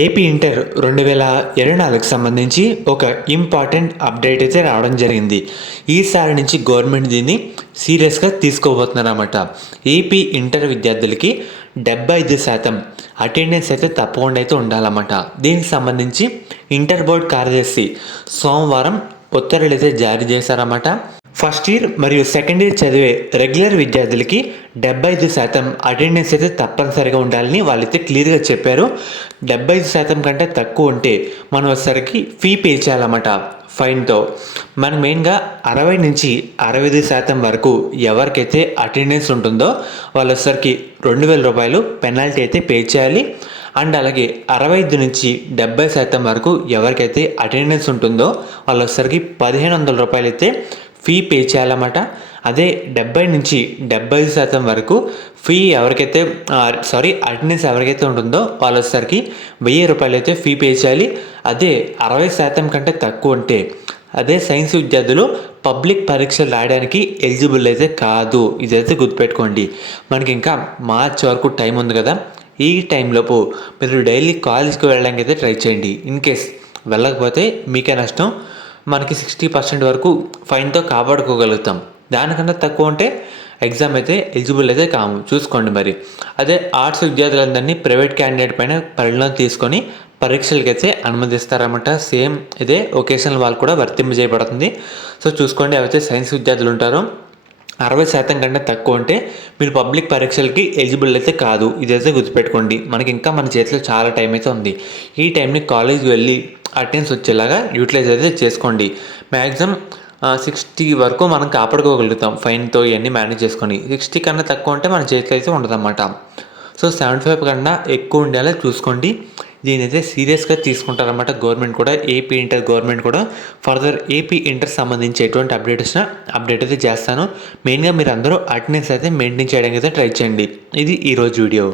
AP inter 2024కి సంబంధించి ఒక important update అయితే రావడం జరిగింది. ఈసారి నుంచి గవర్నమెంట్ దీన్ని సీరియస్గా తీసుకోబోతున్నారన్నమాట. ఏపీ ఇంటర్ విద్యార్థులకి 75% అటెండెన్స్ అయితే తప్పకుండా అయితే ఉండాలన్నమాట. దీనికి సంబంధించి ఇంటర్ బోర్డ్ కార్యదర్శి సోమవారం ఉత్తర్వులు అయితే జారీ చేశారన్నమాట. ఫస్ట్ ఇయర్ మరియు సెకండ్ ఇయర్ చదివే రెగ్యులర్ విద్యార్థులకి 75% అటెండెన్స్ అయితే తప్పనిసరిగా ఉండాలని వాళ్ళైతే క్లియర్గా చెప్పారు. 75% కంటే తక్కువ ఉంటే మనం వచ్చేసరికి ఫీ పే చేయాలన్నమాట ఫైన్తో. మనం మెయిన్గా 60 నుంచి 65% వరకు ఎవరికైతే అటెండెన్స్ ఉంటుందో వాళ్ళు వచ్చేసరికి 2000 రూపాయలు పెనాల్టీ అయితే పే చేయాలి. అండ్ అలాగే 65 నుంచి 70% వరకు ఎవరికైతే అటెండెన్స్ ఉంటుందో వాళ్ళు వచ్చేసరికి 1500 రూపాయలు అయితే ఫీ పే చేయాలన్నమాట. అదే 70 నుంచి 75% వరకు ఫీ ఎవరికైతే అటెండెన్స్ ఎవరికైతే ఉంటుందో వాళ్ళు వచ్చేసరికి 1000 రూపాయలు అయితే ఫీ పే చేయాలి. అదే 60% కంటే తక్కువ ఉంటే అదే సైన్స్ విద్యార్థులు పబ్లిక్ పరీక్షలు రాయడానికి ఎలిజిబుల్ అయితే కాదు. ఇదైతే గుర్తుపెట్టుకోండి. మనకి ఇంకా మార్చ్ వరకు టైం ఉంది కదా, ఈ టైంలోపు మీరు డైలీ కాలేజ్కి వెళ్ళడానికి అయితే ట్రై చేయండి. ఇన్ కేస్ వెళ్ళకపోతే మీకే నష్టం. మనకి 60% వరకు ఫైన్తో కాపాడుకోగలుగుతాం. దానికన్నా తక్కువ ఉంటే ఎగ్జామ్ అయితే ఎలిజిబుల్ అయితే కాము, చూసుకోండి. మరి అదే ఆర్ట్స్ విద్యార్థులందరినీ ప్రైవేట్ క్యాండిడేట్ పైన పరిగణలోకి తీసుకొని పరీక్షలకి అయితే అనుమతిస్తారన్నమాట. సేమ్ ఇదే ఒకేషనల్ వాళ్ళు కూడా వర్తింపజేయబడుతుంది. సో చూసుకోండి. అయితే సైన్స్ విద్యార్థులు ఉంటారో 60% కంటే తక్కువ ఉంటే మీరు పబ్లిక్ పరీక్షలకి ఎలిజిబుల్ అయితే కాదు. ఇదైతే గుర్తుపెట్టుకోండి. మనకి ఇంకా మన చేతిలో చాలా టైం అయితే ఉంది. ఈ టైంని కాలేజ్కి వెళ్ళి అటెండెన్స్ వచ్చేలాగా యూటిలైజ్ అయితే చేసుకోండి. మ్యాక్సిమం 60 వరకు మనం కాపాడుకోగలుగుతాం ఫైన్తో ఇవన్నీ మేనేజ్ చేసుకొని. 60 కన్నా తక్కువ ఉంటే మన చేతిలో అయితే ఉండదన్నమాట. సో 75 కన్నా ఎక్కువ ఉండేలా చూసుకోండి. దీని అయితే సీరియస్గా తీసుకుంటారన్నమాట గవర్నమెంట్ కూడా. ఏపీ ఇంటర్ గవర్నమెంట్ కూడా ఫర్దర్ ఏపీ ఇంటర్ సంబంధించి ఎటువంటి అప్డేట్ వచ్చినా అప్డేట్ అయితే చేస్తాను. మెయిన్గా మీరు అందరూ అటెండెన్స్ అయితే మెయింటైన్ చేయడానికి అయితే ట్రై చేయండి. ఇది ఈరోజు వీడియో.